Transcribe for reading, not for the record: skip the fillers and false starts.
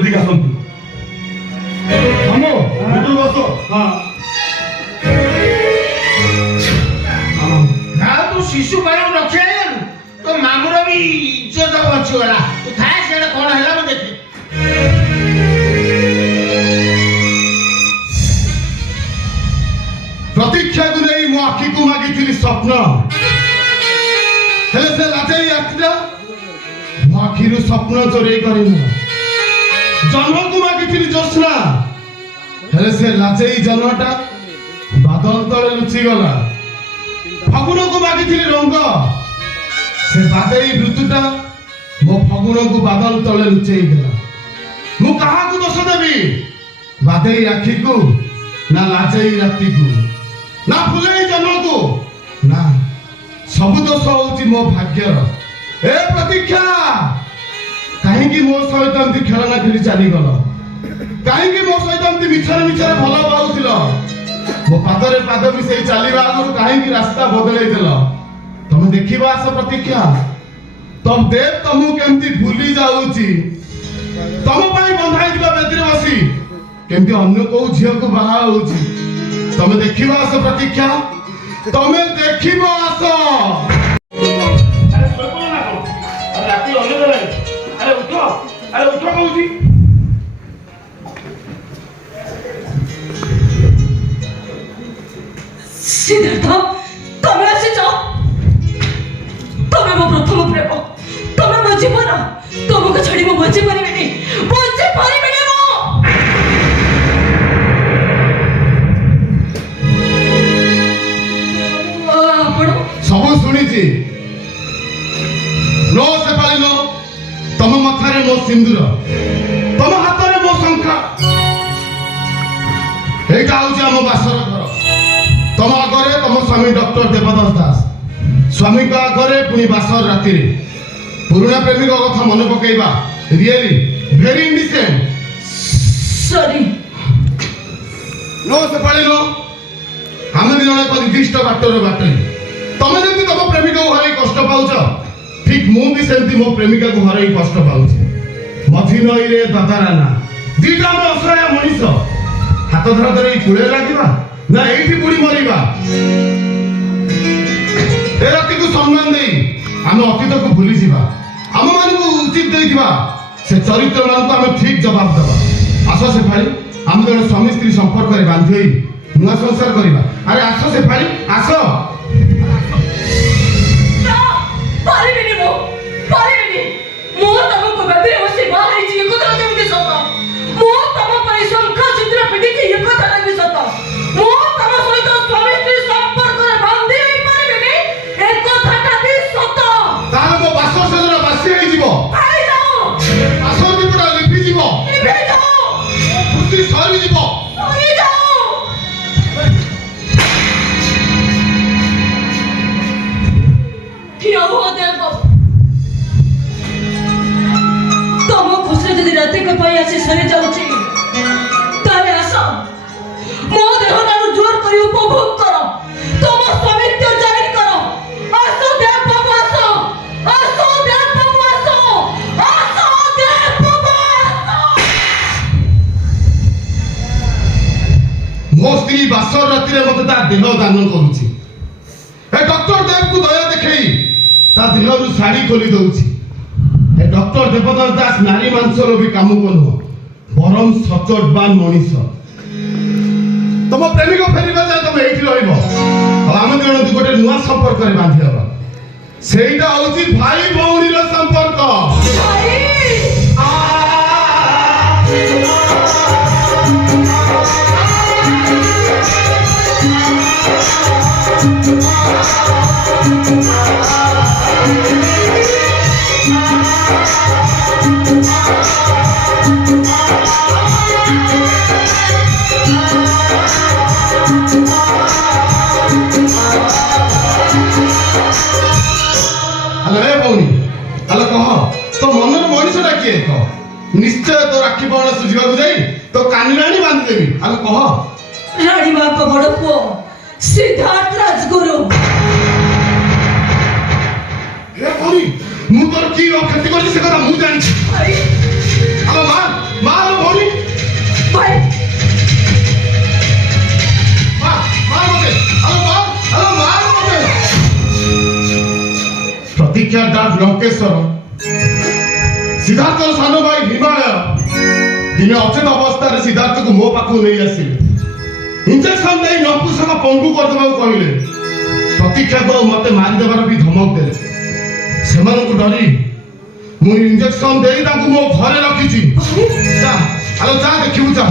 ଏତିକି ଆସନ୍ତୁ। ମାମୁଁ ଭିତରୁ ବସ। ତୁ ଶିଶୁ ବାଳକୁ ରକ୍ଷା ହେଇଗଲୁ, ତୋ ମାମୁଁର ବି ଇଜ୍ଜତ ବଞ୍ଚିଗଲା। ତୁ ଥାଏ ସେଟା କଣ ହେଲା ମୁଁ ଦେଖେ। ପ୍ରତୀକ୍ଷାକୁ ନେଇ ମୋ ଆଖିକୁ ମାଗିଥିଲି ସ୍ୱପ୍ନ, ହେଲେ ସେ ଲାଜେଇ ଆସିଲା ମୋ ଆଖିରୁ ସ୍ୱପ୍ନ ଚୋରେଇ କରିନେଲା। ଜନ୍ମକୁ ମାଗିଥିଲି ଜ୍ୟୋତ୍ସ୍ନା, ହେଲେ ସେ ଲାଜେଇ ଜନ୍ମଟା ବାଦଲ ତଳେ ଲୁଚିଗଲା। ଫଗୁଣକୁ ମାଗିଥିଲି ରଙ୍ଗ, ସେ ବାଦେଇ ଋତୁଟା ମୋ ଫଗୁଣକୁ ବାଦଲ ତଳେ ଲୁଚେଇ ଦେଲା। ମୁଁ କାହାକୁ ଦୋଷ ଦେବି? ବାଦେଇ ଆଖିକୁ, ନା ଲାଜେଇ ରାତିକୁ, ନା ଫୁଲେଇ ଜନ୍ମକୁ? ନା, ସବୁ ଦୋଷ ହଉଛି ମୋ ଭାଗ୍ୟର। ଏ ପ୍ରତୀକ୍ଷା, କାହିଁକି ମୋ ସହିତ ଏମିତି ଖେଳନା ଖେଳି ଚାଲିଗଲ? କାହିଁକି ମୋ ସହିତ ଏମିତି ମିଛରେ ମିଛରେ ଭଲ ପାଉଥିଲ? ମୋ ପାଦରେ ପାଦ ମିଶେଇ ଚାଲିବା ଆଗରୁ କାହିଁକି ରାସ୍ତା ବଦଳେଇ ଦେଲ? ତମେ ଦେଖିବା ଆସ ପ୍ରତୀକ୍ଷା, ତମ ଦେବ ତମକୁ କେମିତି ଭୁଲି ଯାଉଛି। ତମ ପାଇଁ ବନ୍ଧା ହେଇଥିବା ବେଦିରେ ବସି କେମିତି ଅନ୍ୟ କୋଉ ଝିଅକୁ ବାହା ହଉଛି। ତମେ ଦେଖିବ ଆସ ପ୍ରତୀକ୍ଷା, ତମେ ଦେଖିବ ଆସ। ରାତି ଅନେକ ହେଲାଣି। ଆରେ ଉଠ କହୁଛି। ସିଦ୍ଧାର୍ଥ, ତମେ ଆସିଛ। ତମେ ମୋ ପ୍ରଥମ ପ୍ରେମ, ତମେ ମୋ ଜୀବନ। ତମକୁ ଛାଡି ମୁଁ ବଞ୍ଚି ପାରିବିନି, ବଞ୍ଚି ପାରିବିନି। ଆପଣ ସବୁ ଶୁଣିଛି। ନ ସେ ପାଳିଲ, ତମ ମଥାରେ ମୋ ସିନ୍ଦୁର, ତମ ହାତରେ ମୋ ଶଙ୍ଖା। ଏଇଟା ହଉଛି ଆମ ବାସର ଘର। ତମ ଆଗରେ ତମ ସ୍ୱାମୀ ଡକ୍ଟର ଦେବଦାସ ଦାସ, ସ୍ୱାମୀଙ୍କ ଆଗରେ ପୁଣି ବାସର ରାତିରେ। ପୁରୁଣା ପ୍ରେମିକ କଥା ମନେ ପକେଇବା ରିଏଲି ଭେରି ଇଣ୍ଡିସେଣ୍ଟ। ସରି। ନ ସେ ପାଳିଲ, ଆମେ ଦି ଜଣ ଏକ ନିର୍ଦ୍ଦିଷ୍ଟ ବାଟର ବାଟରେ। ତମେ ଯେମିତି ତମ ପ୍ରେମିକାକୁ ହରାଇ କଷ୍ଟ ପାଉଛ, ଠିକ ମୁଁ ବି ସେମିତି ମୋ ପ୍ରେମିକାକୁ ହରାଇ କଷ୍ଟ ପାଉଛି। ମଝି ନଈରେ ଦାଦାରାନା, ଦିଟା ଆମେ ଅସହାୟ ମଣିଷ। ହାତ ଧରା ଧରି କୂଳେ ଲାଗିବା ନା ଏଇଠି ବୁଡି ମରିବା? ଏ ରାତିକୁ ସମ୍ମାନ ଦେଇ ଆମେ ଅତୀତକୁ ଭୁଲିଯିବା। ଆମ ମାନଙ୍କୁ ଉଚିତ ଦେଇଥିବା ସେ ଚରିତ୍ର ମାନଙ୍କୁ ଆମେ ଠିକ ଜବାବ ଦେବା। ଆସ ସେ ପାଳି, ଆମେ ଜଣେ ସ୍ୱାମୀ ସ୍ତ୍ରୀ ସମ୍ପର୍କରେ ବାନ୍ଧି ହୋଇ ନୂଆ ସଂସାର କରିବା। ଆରେ ଆସ ସେ ପାଳି, ଆସ। ପାରିବିନି, ପାରିବିନି। ମୁଁ ତମକୁ ବେଦିରେ ବସି ବାହା ହେଇଛି, ଏ କଥା କେମିତି ସତ? ମୁଁ ତମ ପାଇଁ ଶଙ୍ଖା ଚିତ୍ର ପିଟିଛି, ଏ କଥାଟା ବି ସତ। ମୁଁ ତମ ସହିତ ସ୍ୱାମୀ ସ୍ତ୍ରୀ ସମ୍ପର୍କରେ ବାନ୍ଧି ହେଇପାରିବିନି, ଏ କଥାଟା ବି ସତ। ତାହେଲେ ମୋ ବାସ ସେଦିନ ବାସି ହେଇଯିବ, ହେଇଯାଉ, ବାସ ଦୀପଟା ଲିଭିଯିବ, ହେଇଯାଉ, ଖୁସି ସରିଯିବ। ହେଇଯାଉ। ଠିଆ ହୁଅ ଦେବ। ତମ ଖୁସି ଯଦି ରାତିକ ପାଇଁ ଆସି ସରି ଯାଉଛି, ତାହେଲେ ଆସ ମୋ ଦେହଟାକୁ ଜୋର କରି ଉପଭୋଗ କର। ତମ ସ୍ୱାମିତ୍ୱ ଜାହିର କର। ଆସ ଦେବ ବାବୁ, ଆସ। ଆସ ଦେବ ବାବୁ, ଆସ। ଆସ ଦେବ ବାବୁ, ଆସ। ମୋ ସ୍ତ୍ରୀ ବାସର ରାତିରେ ମତେ ତା ଦେହ ଦାନ କରୁଛି। ଏ ଡକ୍ଟର ଦେବକୁ ଦୟା ଦେଖେଇ ତା ଦେହରୁ ଶାଢୀ ଖୋଲି ଦଉଛି। ଏ ଡକ୍ଟର ଦେବଦାସ ଦାସ ନାରୀ ମାଂସର ବି କାମୁକ ନୁହଁ, ବରଂ ସଚୋଟବାନ ମଣିଷ। ତମ ପ୍ରେମିକ ଫେରିବା ଯାଏ ତମେ ଏଇଠି ରହିବ, ଆଉ ଆମେ ଜଣ ଗୋଟେ ନୂଆ ସମ୍ପର୍କରେ ବାନ୍ଧି ହବା। ସେଇଟା ହଉଛି ଭାଇ ଭଉଣୀର ସମ୍ପର୍କ। ଭାଇ ନିଶ୍ଚୟ ତୋ ରାକ୍ଷୀ ବାଣ ସୁଝିବାକୁ ଯାଇ ତୋ କାନିରେ ଆଣି ବାନ୍ଧିଦେବି। ଆଉ କହ। ରାଣୀ ମାଙ୍କ ବଡ ପୁଅ ସିଦ୍ଧାର୍ଥ ରାଜଗୁରୁ। ମୁଁ ତୋର କି କ୍ଷତି କରିଛି ସେ କଥା ମୁଁ ଜାଣିଛି। ଆଲୋ ମା, ମା ପ୍ରତୀକ୍ଷା ଦାସ ଲଙ୍କେଶ୍ୱର ସିଦ୍ଧାର୍ଥର ସାନ ଭାଇ ହିମାଳୟ ଦିନେ ଅଚେତ ଅବସ୍ଥାରେ ସିଦ୍ଧାର୍ଥକୁ ମୋ ପାଖକୁ ନେଇ ଆସିଲେ। ଇଞ୍ଜେକ୍ସନ ଦେଇ ନପୁଂସକ ପଙ୍ଗୁ କରିଦେବାକୁ କହିଲେ। ପ୍ରତୀକ୍ଷାକୁ ମତେ ମାରିଦେବାର ବି ଧମକ ଦେଲେ। ସେମାନଙ୍କୁ ଡରି ମୁଁ ଇଞ୍ଜେକ୍ସନ ଦେଇ ତାଙ୍କୁ ମୋ ଘରେ ରଖିଛି। ଯା ଦେଖିବୁ ଯା।